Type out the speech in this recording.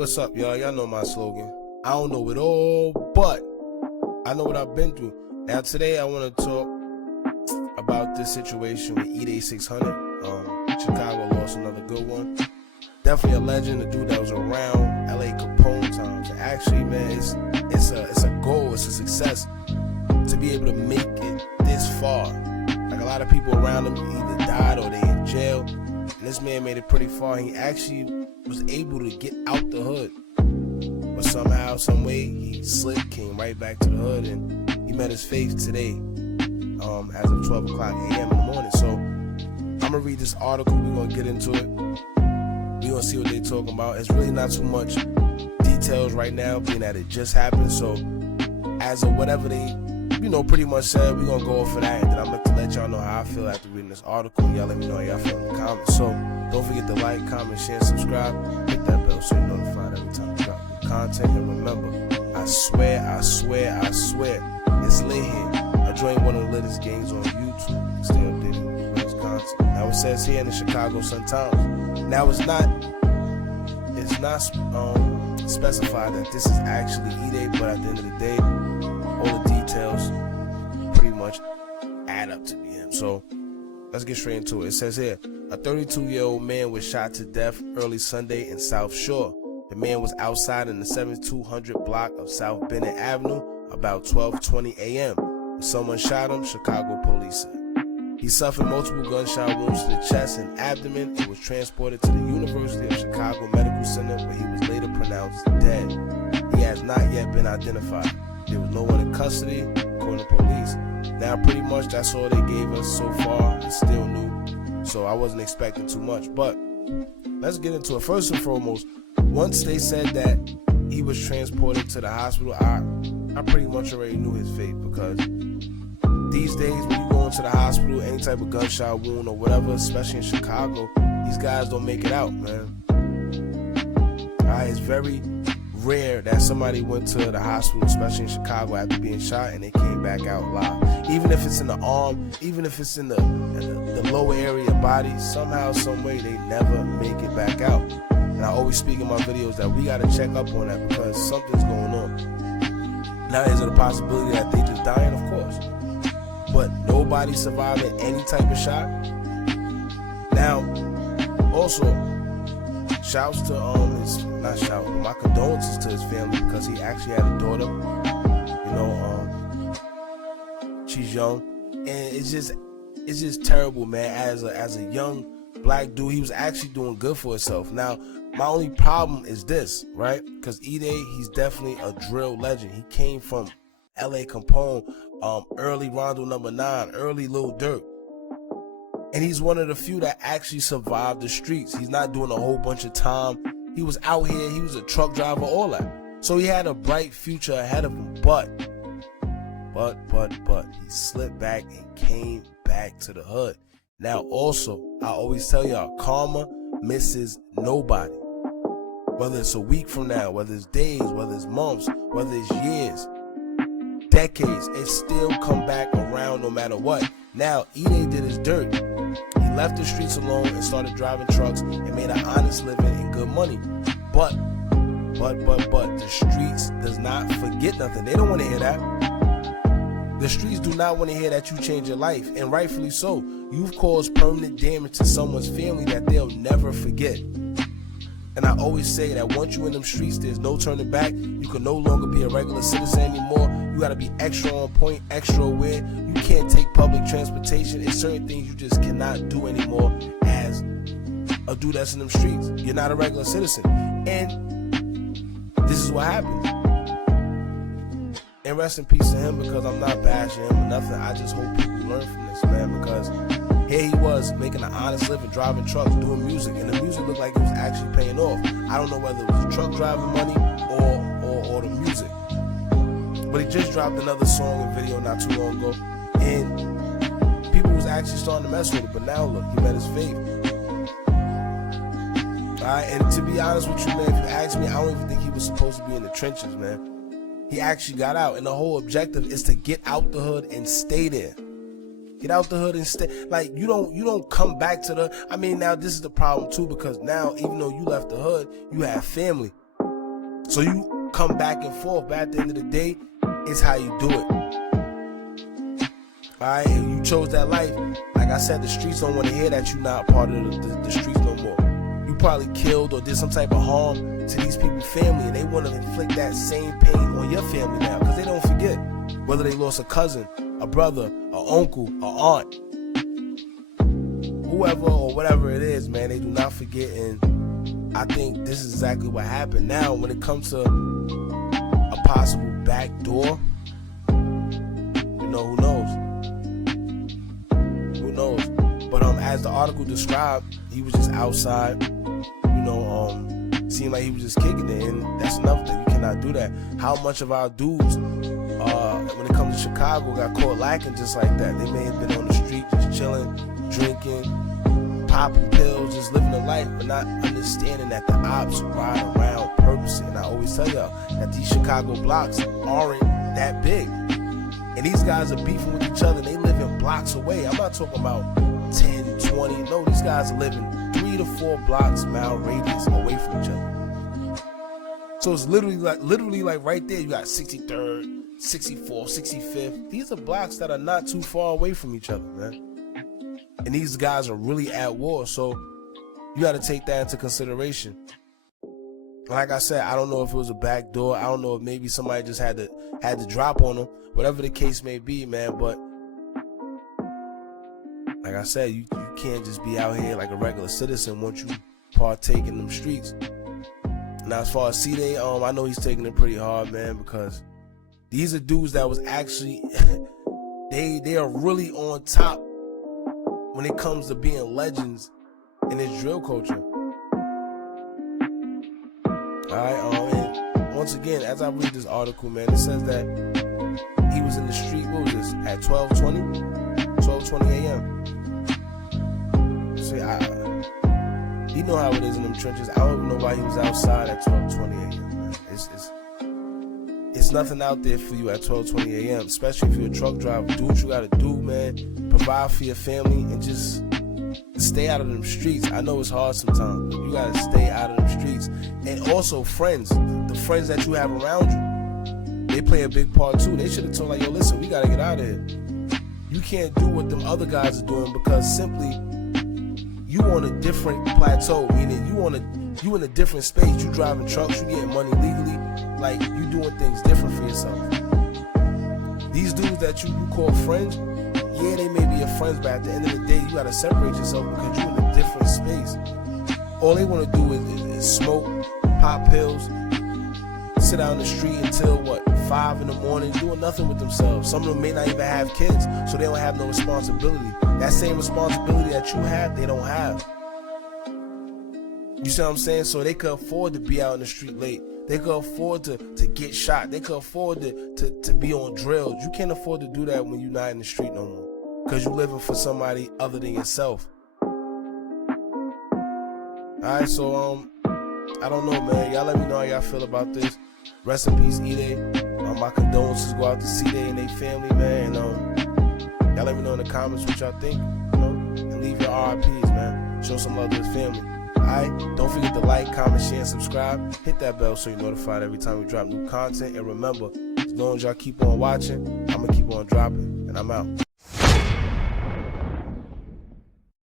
what's up, y'all? Y'all know my slogan. I don't know it all, but I know what I've been through. Now today I want to talk about this situation with Edai600. Chicago lost another good one. Definitely a legend, a dude that was around LA Capone times. And actually, man, it's a goal, it's a success to be able to make it this far. Like a lot of people around him either died or they in jail. And this man made it pretty far. He actually was able to get out the hood. But somehow, some way, he slipped, came right back to the hood, and he met his fate today as of 12 o'clock a.m. in the morning. So I'm going to read this article. We're going to get into it. We're going to see what they're talking about. It's really not too much details right now, being that it just happened. So as of whatever they, pretty much said, we're going to go off of that. And then I'm going to let y'all know how I feel after reading this article. Y'all let me know how y'all feel in the comments. So don't forget to like, comment, share, and subscribe. Hit that bell so you're notified every time I drop new content. And remember, I swear, it's lit here. I joined one of the latest games on YouTube to stay updated with this content. Now it says here in the Chicago Sun-Times. Now it's not specified that this is actually Edai, but at the end of the day, all the details pretty much add up to be him. So let's get straight into it. It says here, a 32-year-old man was shot to death early Sunday in South Shore. The man was outside in the 7200 block of South Bennett Avenue about 12:20 a.m. when someone shot him, Chicago police said. He suffered multiple gunshot wounds to the chest and abdomen and was transported to the University of Chicago Medical Center, where he was later pronounced dead. He has not yet been identified. There was no one in custody, according to police. Now, pretty much that's all they gave us so far. It's still new, so I wasn't expecting too much. But let's get into it. First and foremost, once they said that he was transported to the hospital, I pretty much already knew his fate, because these days when you go into the hospital, any type of gunshot wound or whatever, especially in Chicago, these guys don't make it out, man. It's very rare that somebody went to the hospital, especially in Chicago, after being shot and they came back out alive. Even if it's in the arm, even if it's in the lower area of body, somehow, some way, they never make it back out. And I always speak in my videos that we got to check up on that, because something's going on. Now, is it a possibility that they just dying? Of course. But nobody surviving any type of shot. Now, also, shouts to my condolences to his family, because he actually had a daughter. She's young, and it's just terrible, man. As a young black dude, he was actually doing good for himself. Now, my only problem is this, right? Because Edai, he's definitely a drill legend. He came from LA Capone, early Rondo number 9, early Lil Durk. And he's one of the few that actually survived the streets. He's not doing a whole bunch of time. He was out here, he was a truck driver, all that. So he had a bright future ahead of him, but he slipped back and came back to the hood. Now also, I always tell y'all, karma misses nobody. Whether it's a week from now, whether it's days, whether it's months, whether it's years, decades, it still come back around no matter what. Now, Edai did his dirt. He left the streets alone and started driving trucks and made an honest living and good money. But the streets does not forget nothing. They don't want to hear that. The streets do not want to hear that you change your life, and rightfully so. You've caused permanent damage to someone's family that they'll never forget. And I always say that once you're in them streets, there's no turning back. You can no longer be a regular citizen anymore. You gotta be extra on point, extra aware. You can't take public transportation. It's certain things you just cannot do anymore as a dude that's in them streets. You're not a regular citizen. And this is what happens. And rest in peace to him, because I'm not bashing him or nothing. I just hope people learn from this, man, because here he was making an honest living, driving trucks, doing music, and the music looked like it was actually paying off. I don't know whether it was the truck driving money or the music. But he just dropped another song and video not too long ago, and people was actually starting to mess with it. But now look, he met his fate. Alright, and to be honest with you, man, if you ask me, I don't even think he was supposed to be in the trenches, man. He actually got out, and the whole objective is to get out the hood and stay there. Get out the hood and stay. Like, you don't come back to the, now this is the problem too, because now, even though you left the hood, you have family. So you come back and forth, but at the end of the day, it's how you do it. Alright, you chose that life. Like I said, the streets don't want to hear that you're not part of the streets no more. You probably killed or did some type of harm to these people's family, and they want to inflict that same pain on your family now, because they don't forget. Whether they lost a cousin, a brother, an uncle, an aunt, whoever or whatever it is, man, they do not forget. And I think this is exactly what happened. Now, when it comes to a possible backdoor, who knows? Who knows? But as the article described, he was just outside, seemed like he was just kicking it, and that's another thing. You cannot do that. How much of our dudes, when it comes to Chicago, got caught lacking just like that? They may have been on the street just chilling, drinking, popping pills, just living a life, but not understanding that the ops ride around purposely. And I always tell y'all that these Chicago blocks aren't that big. And these guys are beefing with each other. They live in blocks away. I'm not talking about 10, 20. No, these guys are living 3 to 4 blocks mile radius away from each other. So it's literally like right there. You got 63rd, 64th, 65th. These are blocks that are not too far away from each other, man. And these guys are really at war. So you got to take that into consideration. Like I said, I don't know if it was a back door. I don't know if maybe somebody just had to drop on them. Whatever the case may be, man. But like I said, you can't just be out here like a regular citizen once you partake in them streets. Now, as far as C-Day, I know he's taking it pretty hard, man, because these are dudes that was actually they are really on top when it comes to being legends in this drill culture. Alright, and once again, as I read this article, man, it says that he was in the street, what was this, at 12:20 a.m. See, you know how it is in them trenches. I don't even know why he was outside at 12:20 a.m. It's nothing out there for you at 12:20 a.m., especially if you're a truck driver. Do what you gotta do, man. Provide for your family and just stay out of them streets. I know it's hard sometimes, but you gotta stay out of them streets. And also friends, the friends that you have around you, they play a big part too. They should have told like, yo, listen, we gotta get out of here. You can't do what them other guys are doing because simply you on a different plateau, meaning you in a different space. You driving trucks, you getting money legally, like you doing things different for yourself. These dudes that you call friends, yeah, they may be your friends, but at the end of the day, you gotta separate yourself because you're in a different space. All they want to do is smoke, pop pills, sit out on the street until 5 in the morning, doing nothing with themselves. Some of them may not even have kids, so they don't have no responsibility. That same responsibility that you have, they don't have. You see what I'm saying? So they could afford to be out in the street late. They could afford to get shot. They could afford to be on drills. You can't afford to do that when you're not in the street no more, because you're living for somebody other than yourself. Alright, so I don't know, man. Y'all let me know how y'all feel about this. Rest in peace, Edai. My condolences go out to C-Day and their family, man. And y'all let me know in the comments what y'all think, and leave your RIPs, man. Show some love to his family. Alright, don't forget to like, comment, share, and subscribe. Hit that bell so you're notified every time we drop new content. And remember, as long as y'all keep on watching, I'm gonna keep on dropping, and I'm out.